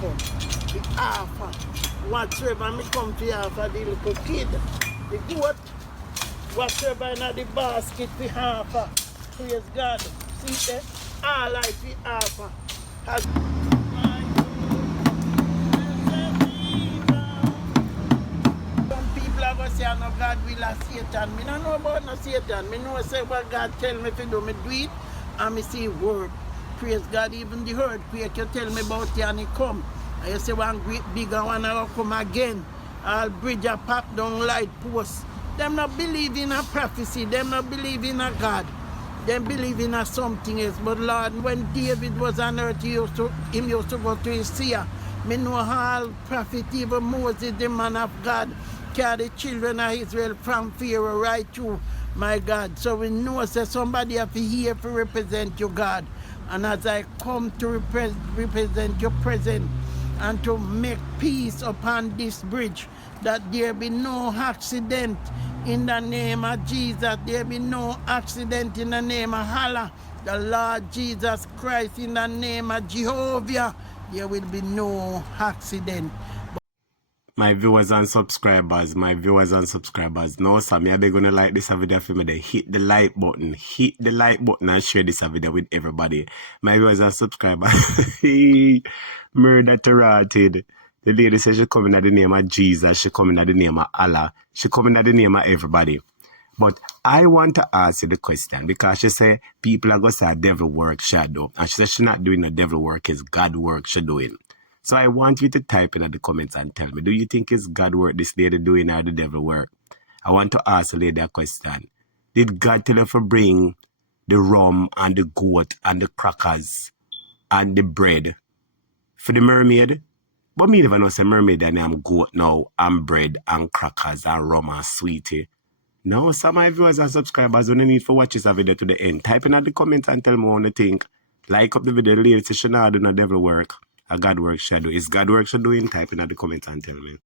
come. The offer. Whatsoever me come to offer the little kid. The goat. Whatsoever in the basket we offer. Praise God. See that? All life we offer. Some people are going to say, no, God will a Satan. Me don't know about no Satan. Me know say what God tell me to do. Me do it and me see word. Praise God, even the earthquake you tell me about it and it come. And you say one great bigger one will come again. All bridge a pop down light post. Them not believe in a prophecy. Them not believe in a God. Them believe in a something else. But Lord, when David was on earth, he used to go to his seer. Me know all prophet, even Moses, the man of God, carry the children of Israel from Pharaoh right through, my God. So we know that somebody have to here to represent you, God. And as I come to represent your presence and to make peace upon this bridge, that there be no accident in the name of Jesus. There be no accident in the name of Allah, the Lord Jesus Christ, in the name of Jehovah. There will be no accident. My viewers and subscribers, no, Sam, you're gonna like this video for me. They hit the like button and share this video with everybody. My viewers and subscribers, murder to rotted. The lady says she coming at the name of Jesus, she coming at the name of Allah, she coming at the name of everybody. But I want to ask you the question because she say people are going to say devil work shadow, and she says she's not doing the devil work, it's God work she's doing. So I want you to type in the comments and tell me, do you think it's God work this lady doing or the devil work? I want to ask the lady a question. Did God tell her to bring the rum and the goat and the crackers and the bread for the mermaid? But me never know say mermaid and I'm goat now and bread and crackers and rum and sweetie. Now, some of my viewers and subscribers don't need to watch this video to the end. Type in the comments and tell me what you think. Like up the video, the lady says she not do no devil work. A God work shadow. Is God work she doing? Type in the comments and tell me.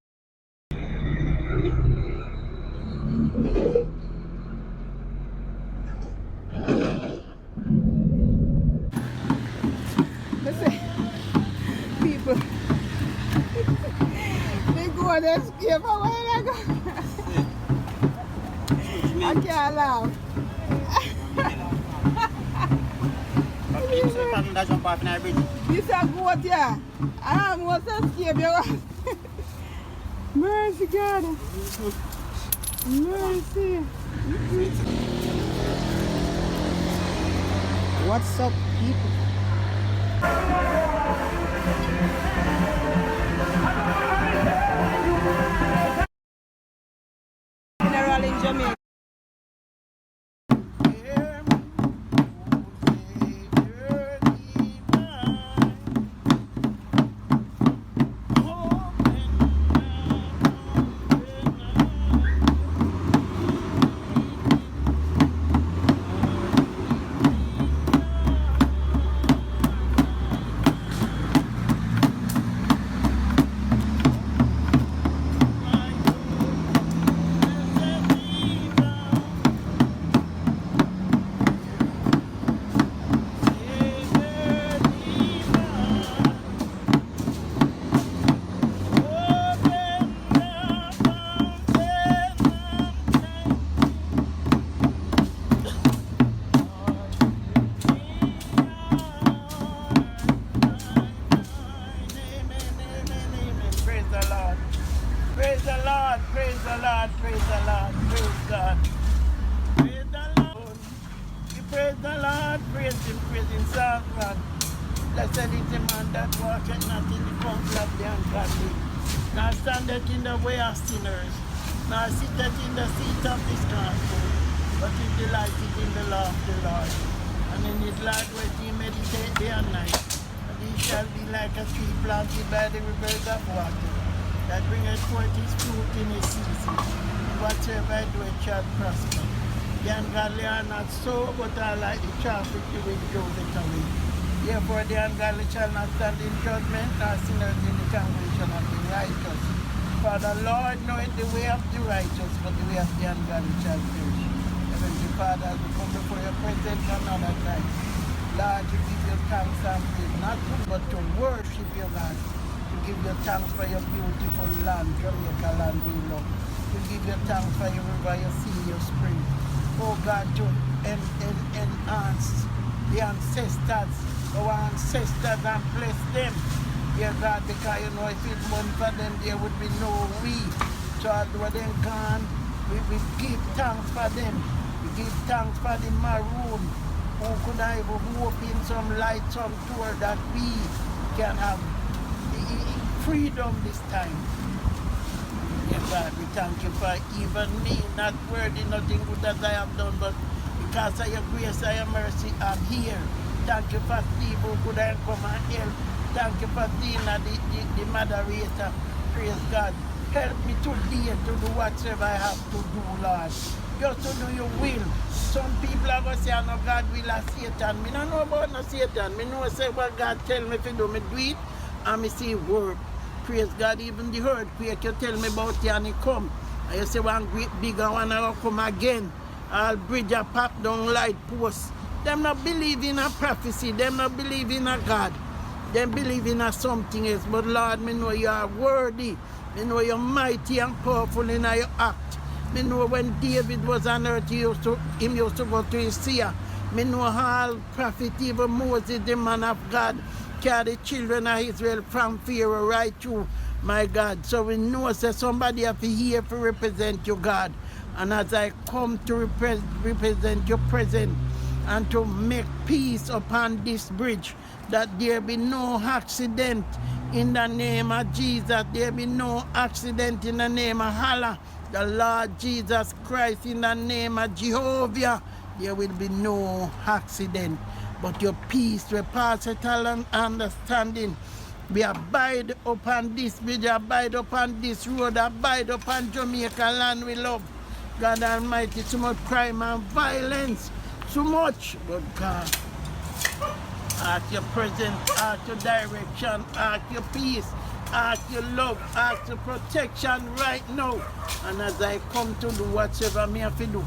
Listen, people, they go and escape. Where they go? I can't laugh. This is a goat, yeah. I almost escaped you. Mercy, God. Mercy. What's up, people? General in Jamaica. Blessed is the man that walketh not in the counsel of the ungodly, nor standeth in the way of sinners, nor sitteth in the seat of discomfort, but he delighteth in the law of the Lord. And in his life where he meditate day and night, and he shall be like a tree planted by the rivers of water, that bringeth forth his fruit in his season, and whatsoever I do it shall prosper. The ungodly are not so, but are like the chaff which the wind blows it away. Therefore the ungodly shall not stand in judgment, nor sinners in the congregation of the righteous. For the Lord knoweth the way of the righteous, but the way of the ungodly shall perish. Heavenly Father, as we come before your presence another time, Lord, we give you thanks and praise, not to, but to worship you, God. We give you thanks for your beautiful land, Jamaica land we love. We give you thanks for your river, your sea, your spring. Oh God, to enhance the ancestors, our ancestors, and bless them. Dear God, because you know if it wasn't for them, there would be no we. So although they're gone, we give thanks for them. We give thanks for the maroon who could have hope in some light, some tour that we can have freedom this time. Dear God, we thank you for even me, not worthy, nothing good that I have done, but because of your grace and your mercy, I'm here. Thank you for Steve who could have come and help. Thank you for Dina, the moderator. Praise God. Help me today to do whatever I have to do, Lord. Just to do your will. Some people are going to say, no, God will a Satan. Me don't know about no Satan. Me know say what God tell me to do. Me do it and me see work. Praise God, even the earthquake you tell me about it and it come. And you say one great bigger one will come again. All bridge a pop down light posts. Them not believe in a prophecy. Them not believe in a God. Them believe in a something else. But Lord, me know you are worthy. Me know you're mighty and powerful in your act. Me know when David was on earth, he used to go to his seer. Me know all prophet, even Moses, the man of God, carry the children of Israel from Pharaoh right through, my God. So we know that somebody have to here to represent you, God. And as I come to represent your presence and to make peace upon this bridge, that there be no accident in the name of Jesus. There be no accident in the name of Allah, the Lord Jesus Christ, in the name of Jehovah. There will be no accident. But your peace will pass it all understanding. We abide upon this bridge, abide upon this road, abide upon Jamaica land we love. God Almighty, so much crime and violence, so much. But God, ask your presence, ask your direction, ask your peace, ask your love, ask your protection right now. And as I come to do whatever me have to do,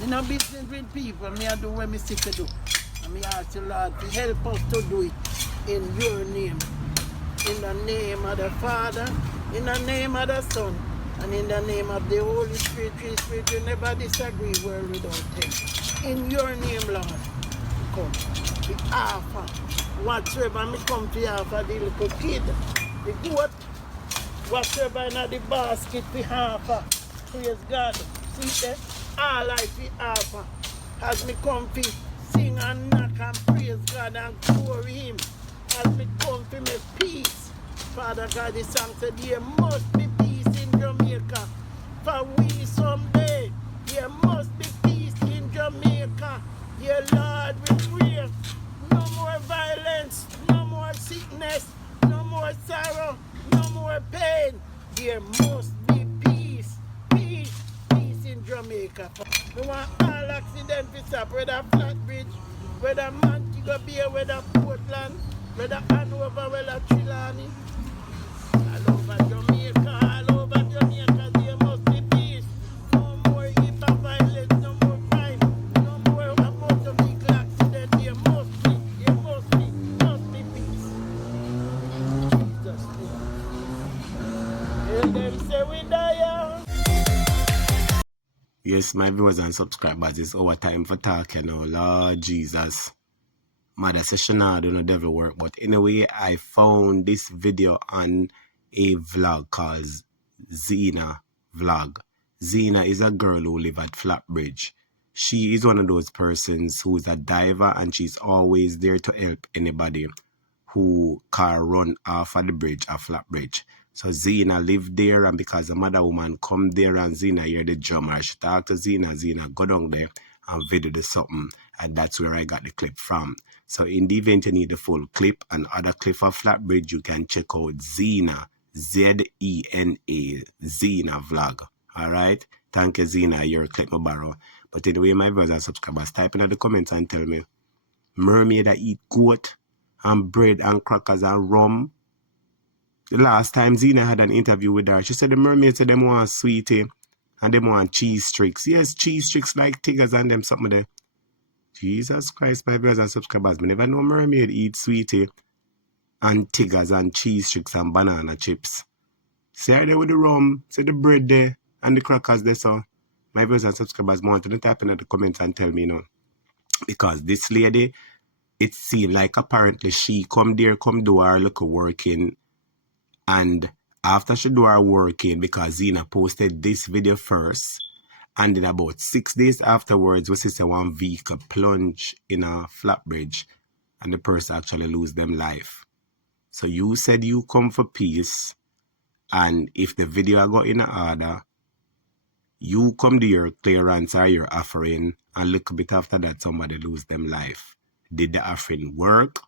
me no business with people, me I do what me sick to do. And me ask the Lord to help us to do it in your name. In the name of the Father, in the name of the Son, and in the name of the Holy Spirit, three Spirit, you never disagree world without him. In your name, Lord, come. We offer whatsoever me come to offer the little kid, the goat, whatever in the basket we offer. Praise God. See that? All life we offer. As me come to sing and knock and praise God and glory him. As me come to make peace. Father God, the song said there must be peace in Jamaica. For we someday, there must be peace in Jamaica. Dear Lord, we pray. No more violence, no more sickness, no more sorrow, no more pain. There must be peace, peace, peace in Jamaica. We want all accidents to stop, whether Flatbridge, whether Montego Bay, whether Portland, whether Hanover, whether Trelawney. All over Jamaica, all over Jamaica, there must be peace. No more hyper violence, no more crime, no more motor vehicle accident. There must be peace. Jesus name. Tell them say we die. Yes, my viewers and subscribers, it's our time for talking now. Lord Jesus. Mother says she nah do no devil work. But anyway, I found this video on a vlog called Zena Vlog. Zena is a girl who lives at Flatbridge. She is one of those persons who is a diver and she's always there to help anybody who car run off of the bridge, a Flatbridge. So Zena lived there, and because the mother woman come there and Zena hear the drummer, she talk to Zena go down there and video the something. And that's where I got the clip from. So in the event you need the full clip and other clip of Flatbridge, you can check out Zena, Z-E-N-A, Zena Vlog. Alright? Thank you, Zena, your clip my borrow. But anyway, my brothers and subscribers, type in the comments and tell me, mermaid that eat goat and bread and crackers and rum. The last time Zena had an interview with her, she said the mermaid said them want sweetie and them want cheese sticks. Yes, cheese sticks like tigers and them something there. Jesus Christ, my brothers and subscribers, me never know mermaid eat sweetie. and tigers and cheese sticks and banana chips. See her there with the rum, see the bread there, and the crackers there, so. My viewers and subscribers want to type in the comments and tell me, because this lady, it seemed like apparently she come do her look working, and after she do her working, because Zena posted this video first, and then about 6 days afterwards, we see one vehicle plunge in a flat bridge, and the person actually lose them life. So you said you come for peace, and if the video got in order, you come to your clearance or your offering, and look a bit after that somebody lose them life. Did the offering work?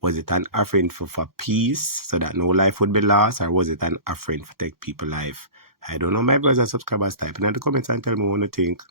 Was it an offering for peace so that no life would be lost, or was it an offering for take people life? I don't know. My brothers and subscribers, type in the comments and tell me what you think.